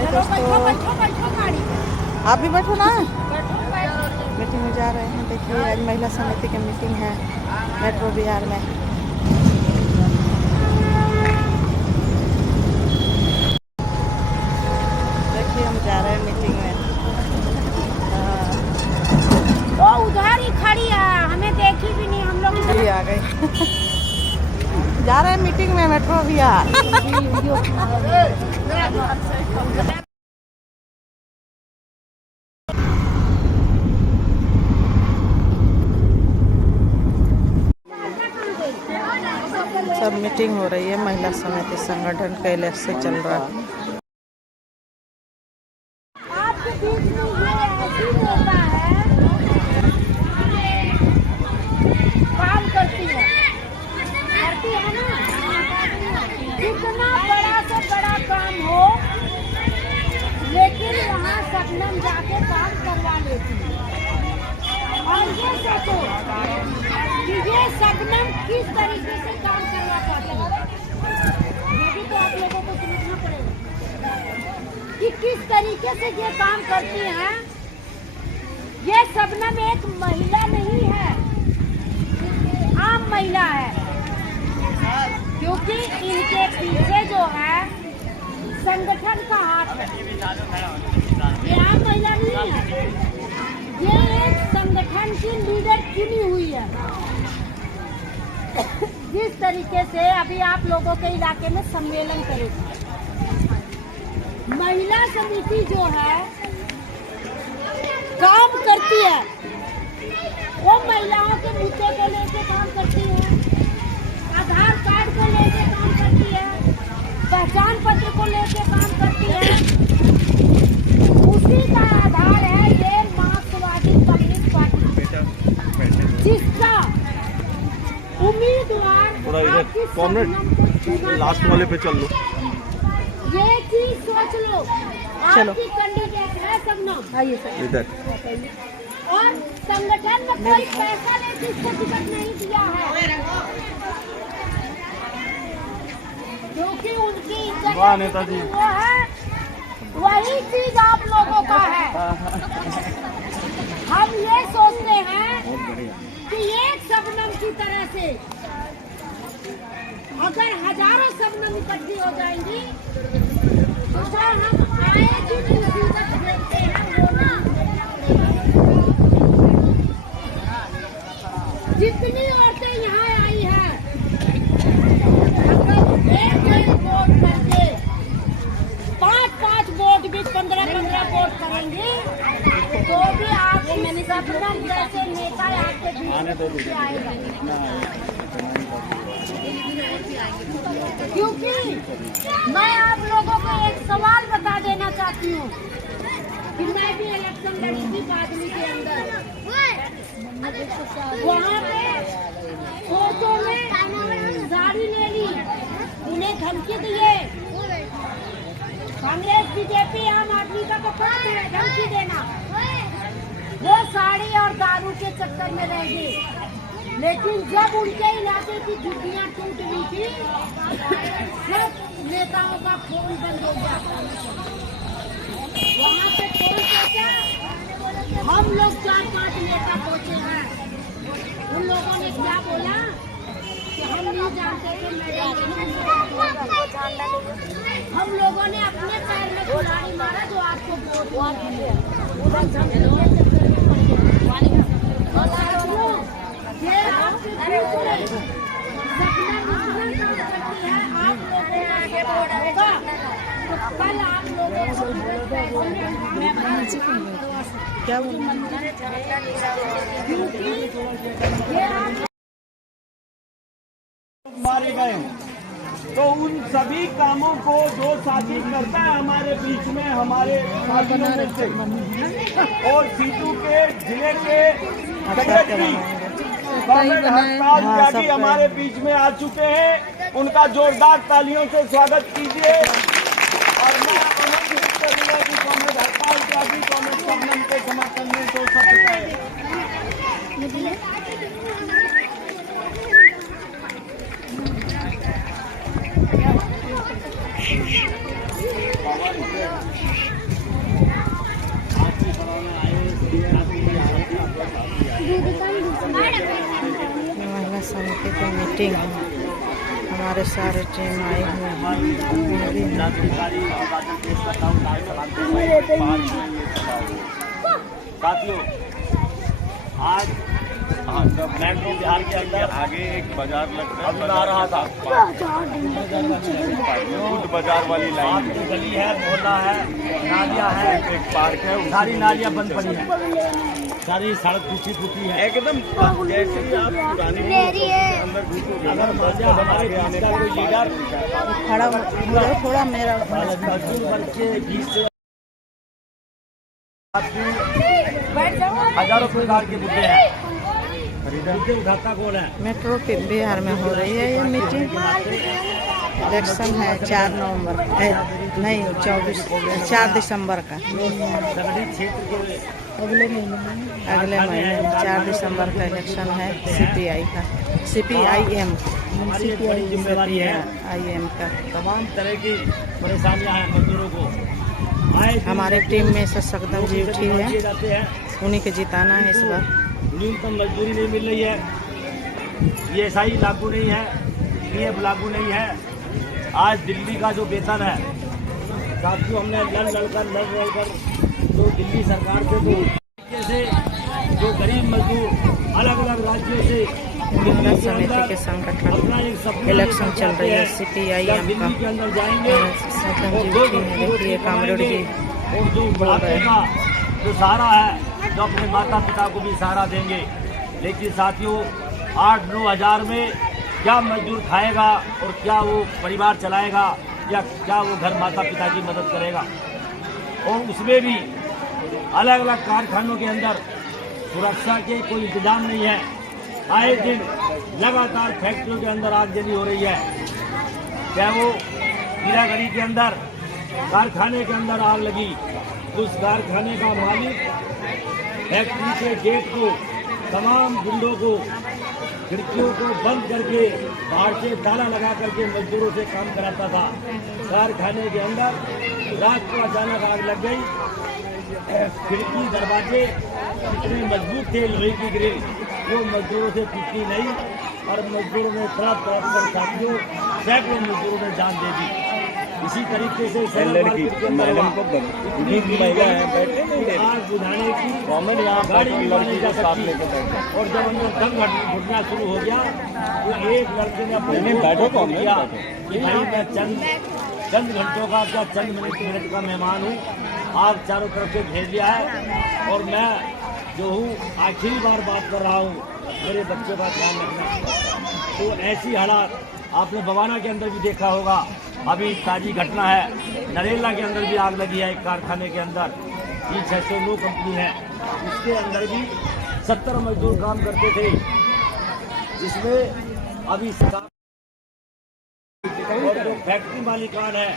हाय दोस्तों, आप भी बैठो ना। मीटिंग में जा रहे हैं। देखिए आज महिला समिति की मीटिंग है मेट्रो बिहार में। देखिए हम जा रहे हैं मीटिंग में। वो उधर ही खड़ी है, हमें देखी भी नहीं, हम लोग भी आ गए। जा रहे हैं मीटिंग में मेट्रो बिहार। सब मीटिंग हो रही है, महिला समिति संगठन कैलाश से चल रहा है। आपके बीच में ये ऐसी नेता है, काम करती है ना। कितना बड़ा से बड़ा काम हो, लेकिन वहाँ शबनम जाके काम करवा लेती है। और ये सोचो कि ये शबनम किस तरीके से काम करवा पाती है, ये भी तो आप लोगों को समझना पड़ेगा कि किस तरीके से ये काम करती हैं। ये शबनम एक महिला नहीं है, आम महिला है, क्योंकि इनके पीछे जो है संगठन का हाथ है। ये आम महिला नहीं है, ये एक संगठन की लीडर चुनी हुई है। जिस तरीके से अभी आप लोगों के इलाके में सम्मेलन करेगी, महिला समिति जो है काम करती है, वो महिलाओं के मुद्दे को लेकर काम करती है, आधार कार्ड को लेकर काम करती है, पहचान पत्र को लेकर काम करती है। उसी का आधार है ये मार्क्सवादी कम्युनिस्ट पार्टी, जिसका उम्मीदवार लास्ट वाले पे चल लो। ये चीज सोच लो, चलो। आपकी कैंडिडेट है शबनम, आइए सर इधर। और संगठन में कोई पैसा लेके इसको टिकट नहीं दिया है, क्योंकि उनकी इज्जत वाह नेताजी। वो है, वही चीज आप लोगों का है। हम ये सोचते हैं कि एक शबनम की तरह से अगर हजारों शबनम इकट्ठी हो जाएंगी तो हम आए की मुसीबत देखते हैं वो ना। जितनी औरतें यहाँ आई हैं, अगर एक वोट करके 5-5 वोट भी 15-15 वोट करेंगे तो भी आप शबनम जैसे नेता आपके बीच में आएगा। क्योंकि मैं आप लोगों को एक सवाल बता देना चाहती हूँ कि मैं भी इलेक्शन लड़ी थी बादली के अंदर, वहाँ पे फोटो में साड़ी ले ली, उन्हें धमकी दिए। कांग्रेस बीजेपी आम आदमी का तो काम है धमकी देना, वो साड़ी और दारू के चक्कर में रह गई। लेकिन जब उनके इलाके की झुग्गियाँ टूट गई थी, सिर्फ नेताओं का फोन बंद हो गया। वहाँ पे कोई सोचा, हम लोग 4-5 नेता पहुँचे हैं, उन लोगों ने क्या बोला कि हम नहीं जानते थे हम लोगों ने अपने पैर में कुल्हाड़ी मारा जो आपको वोट दिया। ये आपके बीच में शबनम इतना काम करती है, आप लोगों का सपोर्ट होगा तो कल आप लोगों को मारे गए तो उन सभी कामों को जो साथी करता है हमारे बीच में, हमारे साथियों में से, और सीटू के जिले के सेक्रेटरी त्यागी हमारे बीच में आ चुके हैं। उनका जोरदार तालियों से स्वागत कीजिए। और मैं आनंद करूंगा कि कांग्रेस हड़ताल त्यागी कांग्रेस शबनम के समर्थन में जो सब समिति की मीटिंग है। हमारे सारे टीम आए हुए हैं। साथियों, आज मेट्रो बिहार के अंदर आगे एक बाजार लगता है, आ रहा था फूड बाजार वाली लाइन, गली है, मोहल्ला है, नालियाँ है, एक पार्क है, सारी नालियाँ बंद पड़ी हैं, सारी सड़क टूटी है एकदम। जैसे ही आप पुरानी अंदर घुसोगे, अगर हमारे बीच का कोई लीडर खड़ा थोड़ा मेरा बच्चे बीच से हजारों प्रकार के मुद्दे हैं, मुद्दे उठाता कौन है? मेट्रो के बिहार में हो रही है ये मीटिंग। इलेक्शन है 4 नवंबर नहीं 4 दिसंबर का, संगठित क्षेत्र के अगले महीने 4 दिसंबर का इलेक्शन है। CPI का CPIM जिम्मेदारी है IM का। तमाम तरह की परेशानियां हैं मजदूरों को। हमारे टीम में से सकदम जी उठी है, जाते हैं, उन्हीं के जिताना है इस बार। न्यूनतम मजदूरी नहीं मिल रही है, ESI लागू नहीं है, PF लागू नहीं है। आज दिल्ली का जो वेतन है साथियों, हमने लड़ कर जो दिल्ली सरकार से से जो गरीब मजदूर अलग अलग राज्यों से जिला समिति के संगठन इलेक्शन चल रही है। CPIM का के अंदर जाएंगे, सकदम जी उठी है। देखिए कामरेड जी और जो बुढ़ापे का जो सहारा है, जो अपने माता पिता को भी सहारा देंगे। लेकिन साथियों, 8-9 हज़ार में क्या मजदूर खाएगा और क्या वो परिवार चलाएगा, या क्या वो घर माता पिता की मदद करेगा? और उसमें भी अलग अलग कारखानों के अंदर सुरक्षा के कोई इंतजाम नहीं है। आए दिन लगातार फैक्ट्रियों के अंदर आगजनी हो रही है, चाहे वो हीरागढ़ी के अंदर कारखाने के अंदर आग लगी, उस कारखाने का मालिक फैक्ट्री के गेट को, तमाम विंडो को, खिड़कियों को बंद करके बाहर से ताला लगा करके मजदूरों से काम कराता था। कारखाने के अंदर रात को अचानक आग लग गई। खिड़की दरवाजे इतने मजबूत थे, लोहे की ग्रिल, वो मजदूरों से टूटी नहीं, और मजदूरों ने तड़प कर साथियों सैकड़ों मजदूरों ने जान दे दी। इसी तरीके से आग बुझाने की गाड़ी भी नहीं जा सकती, और जब अंदर दम घुटना शुरू हो गया तो एक लड़के ने अपने किया कि भाई मैं चंद घंटों का क्या चंद मिनट का मेहमान हूँ, आग चारों तरफ से घेर लिया है, और मैं जो हूँ आखिरी बार बात कर रहा हूँ, मेरे बच्चों का ध्यान रखना। तो ऐसी हालात आपने बवाना के अंदर भी देखा होगा, अभी ताजी घटना है। नरेला के अंदर भी आग लगी है, एक कारखाने के अंदर, ये 609 कंपनी है, उसके अंदर भी 70 मजदूर काम करते थे, जिसमें अभी और जो फैक्ट्री मालिकान है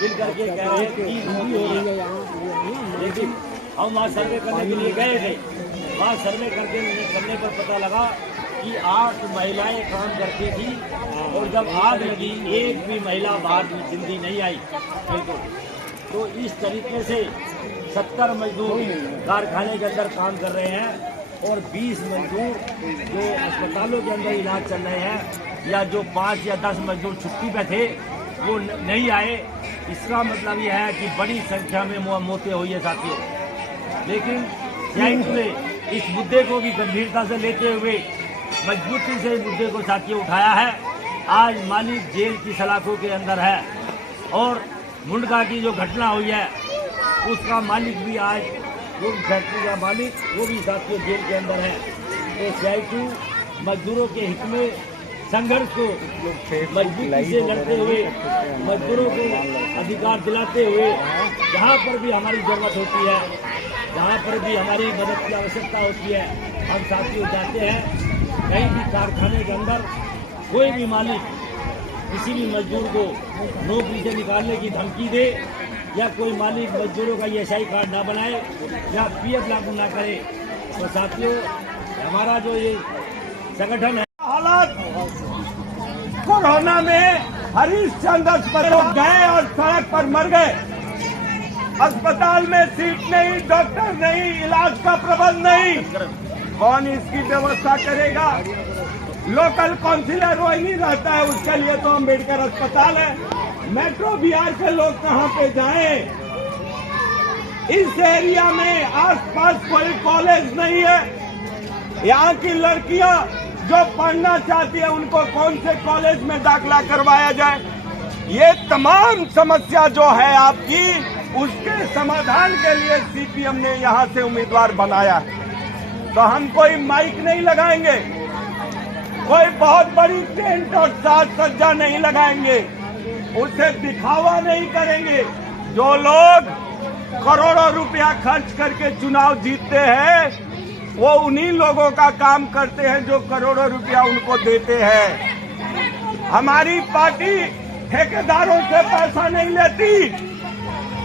मिल करके कह रहे हैं कि नहीं हो रही, लेकिन हम वहाँ सर्वे करने के लिए गए थे। वहाँ सर्वे करने पर पता लगा कि 8 महिलाएं काम करती थी, और जब आग लगी एक भी महिला बाहर जिंदी नहीं आई। तो इस तरीके से 70 मजदूर कारखाने के अंदर काम कर रहे हैं, और 20 मजदूर जो अस्पतालों के अंदर इलाज चल रहे हैं, या जो 5 या 10 मजदूर छुट्टी पे थे वो नहीं आए। इसका मतलब यह है कि बड़ी संख्या में मौतें हुई है साथियों। लेकिन CITU ने इस मुद्दे को भी गंभीरता से लेते हुए मजबूती से इस मुद्दे को साथियों उठाया है। आज मालिक जेल की सलाखों के अंदर है, और मुंडका की जो घटना हुई है उसका मालिक भी आज, वो फैक्ट्री का मालिक, वो भी साथियों जेल के अंदर है। तो CITU मजदूरों के हित में संघर्ष को मजबूती से लड़ते हुए, मजदूरों को अधिकार दिलाते हुए, जहाँ पर भी हमारी जरूरत होती है, जहाँ पर भी हमारी मदद की आवश्यकता होती है, हम साथियों जाते हैं। कहीं भी कारखाने के अंदर कोई भी मालिक किसी भी मजदूर को नौकरी से निकालने की धमकी दे, या कोई मालिक मजदूरों का ESI कार्ड ना बनाए, या PF लागू ना करे, तो साथियों हमारा जो ये संगठन है, हालात कोरोना में हरिश्चंद्र अस्पताल गए और सड़क पर मर गए। अस्पताल में सीट नहीं, डॉक्टर नहीं, इलाज का प्रबंध नहीं, कौन इसकी व्यवस्था करेगा? लोकल काउंसिलर वही नहीं रहता है, उसके लिए तो अम्बेडकर अस्पताल है। मेट्रो बिहार के लोग कहाँ पे जाएं? इस एरिया में आसपास कोई कॉलेज नहीं है। यहाँ की लड़कियां जो पढ़ना चाहती है उनको कौन से कॉलेज में दाखिला करवाया जाए? ये तमाम समस्या जो है आपकी, उसके समाधान के लिए सीपीएम ने यहाँ से उम्मीदवार बनाया। तो हम कोई माइक नहीं लगाएंगे, कोई बहुत बड़ी टेंट और साज सज्जा नहीं लगाएंगे, उसे दिखावा नहीं करेंगे। जो लोग करोड़ों रुपया खर्च करके चुनाव जीतते हैं, वो उन्हीं लोगों का काम करते हैं जो करोड़ों रुपया उनको देते हैं। हमारी पार्टी ठेकेदारों से पैसा नहीं लेती,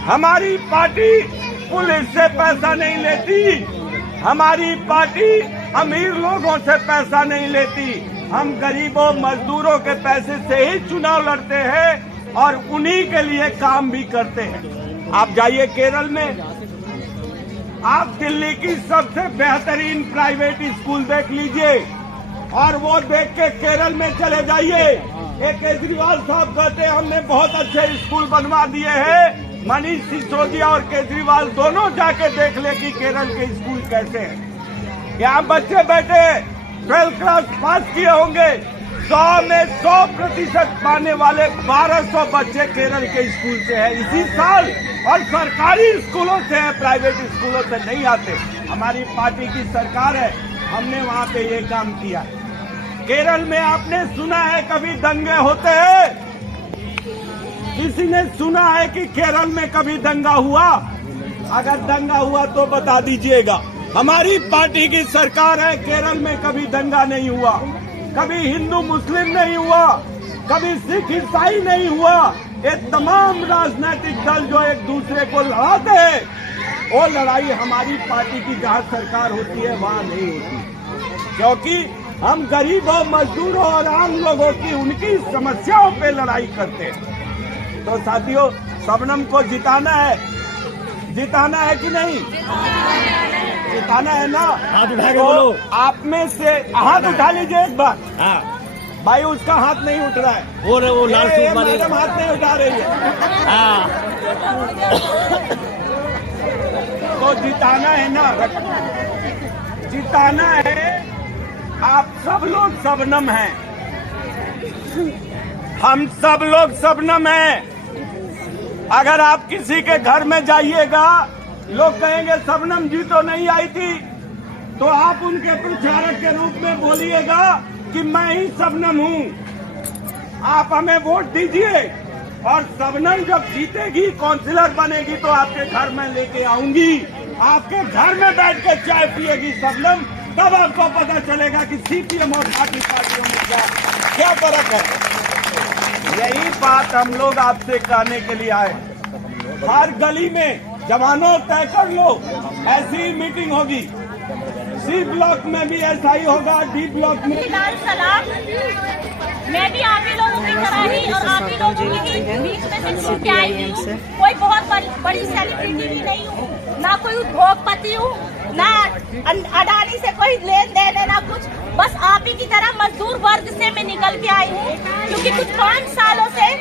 हमारी पार्टी पुलिस से पैसा नहीं लेती, हमारी पार्टी अमीर लोगों से पैसा नहीं लेती। हम गरीबों मजदूरों के पैसे से ही चुनाव लड़ते हैं और उन्हीं के लिए काम भी करते हैं। आप जाइए केरल में, आप दिल्ली की सबसे बेहतरीन प्राइवेट स्कूल देख लीजिए और वो देख के केरल में चले जाइए। एक केजरीवाल साहब कहते हैं हमने बहुत अच्छे स्कूल बनवा दिए हैं। मनीष सिसोदिया और केजरीवाल दोनों जाके देख ले कि केरल के स्कूल कैसे हैं। यहाँ बच्चे बैठे 12th क्लास पास किए होंगे, 100 में 100% पाने वाले 1200 बच्चे केरल के स्कूल से हैं इसी साल, और सरकारी स्कूलों से है, प्राइवेट स्कूलों से नहीं आते। हमारी पार्टी की सरकार है, हमने वहाँ पे ये काम किया। केरल में आपने सुना है कभी दंगे होते हैं? किसी ने सुना है कि केरल में कभी दंगा हुआ? अगर दंगा हुआ तो बता दीजिएगा। हमारी पार्टी की सरकार है, केरल में कभी दंगा नहीं हुआ, कभी हिंदू मुस्लिम नहीं हुआ, कभी सिख ईसाई नहीं हुआ। ये तमाम राजनीतिक दल जो एक दूसरे को लड़ाते हैं, वो लड़ाई हमारी पार्टी की जहाँ सरकार होती है वहाँ नहीं होती, क्योंकि हम गरीबों मजदूरों और आम लोगों की उनकी समस्याओं पे लड़ाई करते हैं। तो साथियों, शबनम को जिताना है कि नहीं? जिताना है ना? हाथ उठा के तो बोलो। आप में से हाथ उठा लीजिए एक बार। हाँ, भाई उसका हाथ नहीं उठ रहा है, वो लाल ये सूट वाली। मैडम हाथ नहीं उठा रही है। हाँ, तो जिताना है ना, जिताना है। आप सब लोग शबनम हैं, हम सब लोग शबनम हैं। अगर आप किसी के घर में जाइएगा, लोग कहेंगे शबनम जी तो नहीं आई थी, तो आप उनके प्रचारक के रूप में बोलिएगा कि मैं ही शबनम हूँ। आप हमें वोट दीजिए और शबनम जब जीतेगी, काउंसिलर बनेगी, तो आपके घर में लेके आऊंगी, आपके घर में बैठ के चाय पिएगी शबनम, तब आपको पता चलेगा कि सीपीएम और बाकी पार्टियों में क्या फर्क है। यही बात हम लोग आपसे कहने के लिए आए। हर गली में जवानों तय कर लो, ऐसी ही मीटिंग होगी। सी ब्लॉक में भी ऐसा ही होगा, डी ब्लॉक में। सलाम, मैं भी आप ही लोगों की तरह ही और आप ही लोगों के बीच में से छूट के आई हूँ। कोई बहुत बड़ी सेलिब्रिटी भी नहीं हूँ, ना कोई उद्योगपति हूँ, ना अडानी से कोई लेन देन है, ना कुछ। बस आप ही की तरह मजदूर वर्ग से मैं निकल के आई हूँ, क्योंकि कुछ 5 सालों से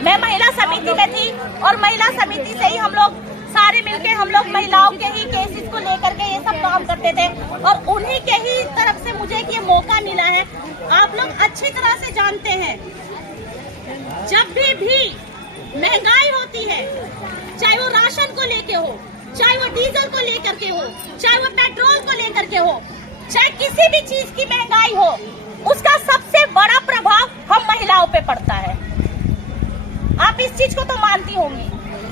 मैं महिला समिति में थी और महिला समिति से ही हम लोग सारे मिलके हम लोग महिलाओं के ही केसेस को लेकर के ये सब काम करते थे और उन्हीं के ही तरफ से मुझे ये मौका मिला है। आप लोग अच्छी तरह से जानते हैं, जब भी महंगाई होती है, चाहे वो राशन को लेके हो, चाहे वो डीजल को लेकर के हो, चाहे वो पेट्रोल को लेकर के हो, चाहे किसी भी चीज की महंगाई हो, उसका सबसे बड़ा प्रभाव हम महिलाओं पे पड़ता है। आप इस चीज को तो मानती होंगी।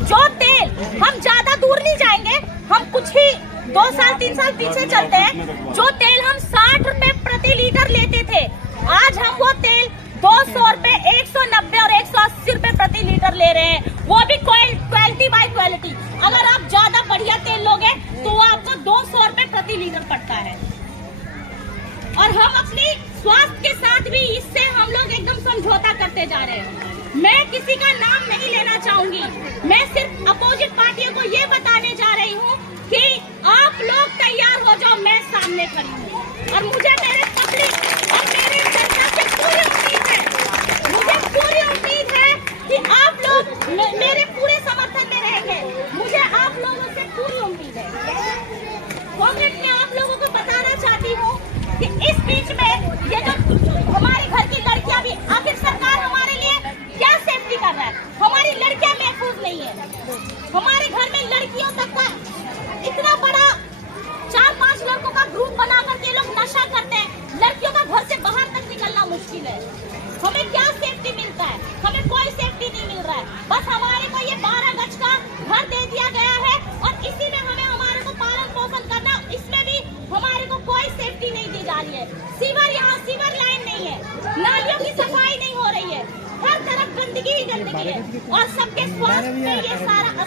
जो तेल, हम ज्यादा दूर नहीं जाएंगे, हम कुछ ही 2 साल 3 साल पीछे चलते हैं। जो तेल हम 60 रुपए प्रति लीटर लेते थे, आज हम वो तेल 200 रुपए, 190 और 180 रुपए प्रति लीटर ले रहे हैं, वो भी क्वालिटी बाय क्वालिटी। अगर आप ज्यादा बढ़िया तेल लोगे तो वो आपको 200 रुपए प्रति लीटर पड़ता है। और हम अपने स्वास्थ्य के साथ भी इससे हम लोग एकदम समझौता करते जा रहे हैं। मैं किसी का नाम नहीं लेना चाहूंगी, मैं सिर्फ अपोजिट पार्टियों को ये बताने जा रही हूँ कि आप लोग तैयार हो जाओ, मैं सामने खड़ी हूँ और मुझे मेरे पब्लिक और मेरे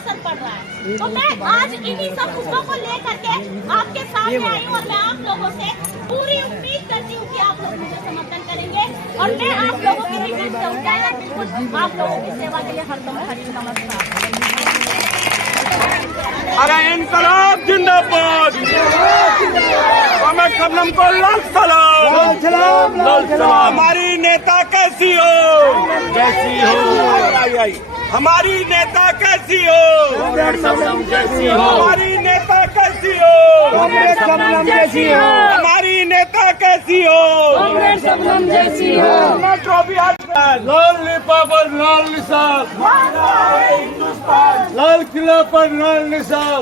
असर पड़ रहा है। तो मैं आज इन्हीं सब मुद्दों को लेकर के आपके सामने आई हूँ और मैं आप लोगों से पूरी उम्मीद करती हूँ कि आप लोग मुझे समर्थन करेंगे और मैं आप लोगों की रिक्वेस्ट करूँगा, बिल्कुल आप लोगों की सेवा के लिए हरदम खड़ी। नमस्कार। अरे इनकलाब जिंदाबाद, कॉमरेड शबनम को लाल सलाम। हमारी नेता कैसी हो, कैसी हो, हमारी नेता कैसी हो, कैसी हो, हमारी नेता कैसी हो, शबनम जैसी हो, हमारी नेता कैसी हो, शबनम जैसी हो। लाल लिपा पर लाल निशान, लाल किला पर लाल निशान।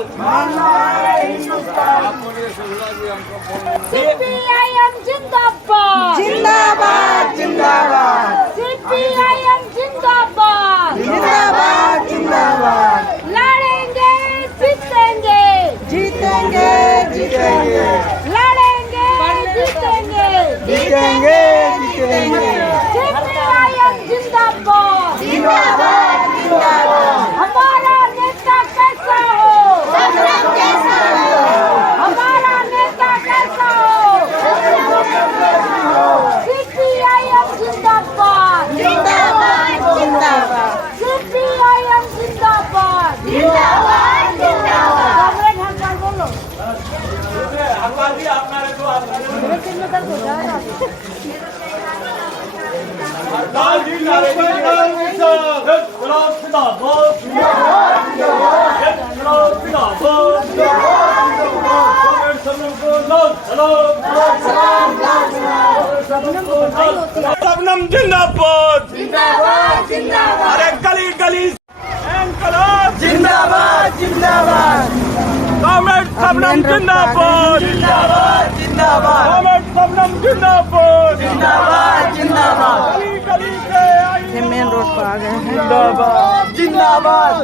CPIM जिंदाबाद, जिंदाबाद जिंदाबाद CPIM जिंदाबाद, जिंदाबाद जिंदाबाद। लड़ेंगे जीतेंगे, जीतेंगे जीतेंगे लड़ेंगे जीतेंगे, जीतेंगे जीतेंगे। CPIM जिंदाबाद, जिंदाबाद जिंदाबाद। हमारा नेता कैसा हो, शबनम जैसा हो, हमारा नेता कैसा हो, CPIM जिंदाबाद, जिंदाबाद जिंदाबाद CPIM जिंदाबाद, जिंदाबाद जिंदाबाद। कॉमरेड हरपाल बोलो। लाल किला पर लाल निशान, इनकलाब जिंदाबाद, इनकलाब जिंदाबाद, कॉमरेड शबनम को लाल सलाम। शबनम जिंदाबाद, जिंदाबाद जिंदाबाद। अरे गली गली इनकलाब जिंदाबाद जिंदाबाद। कॉमरेड शबनम जिंदाबाद, जिंदाबाद जिंदाबाद कॉमरेड शबनम जिंदाबाद, जिंदाबाद जिंदाबाद। गली गली से आई ये मेन रोड पर आ गए हैं। जिंदाबाद, जिंदाबाद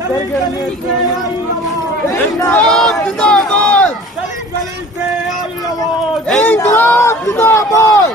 गली गली से आई जिंदाबाद जिंदाबाद गली गली से आई आवाज। जिंदाबाद जिंदाबाद।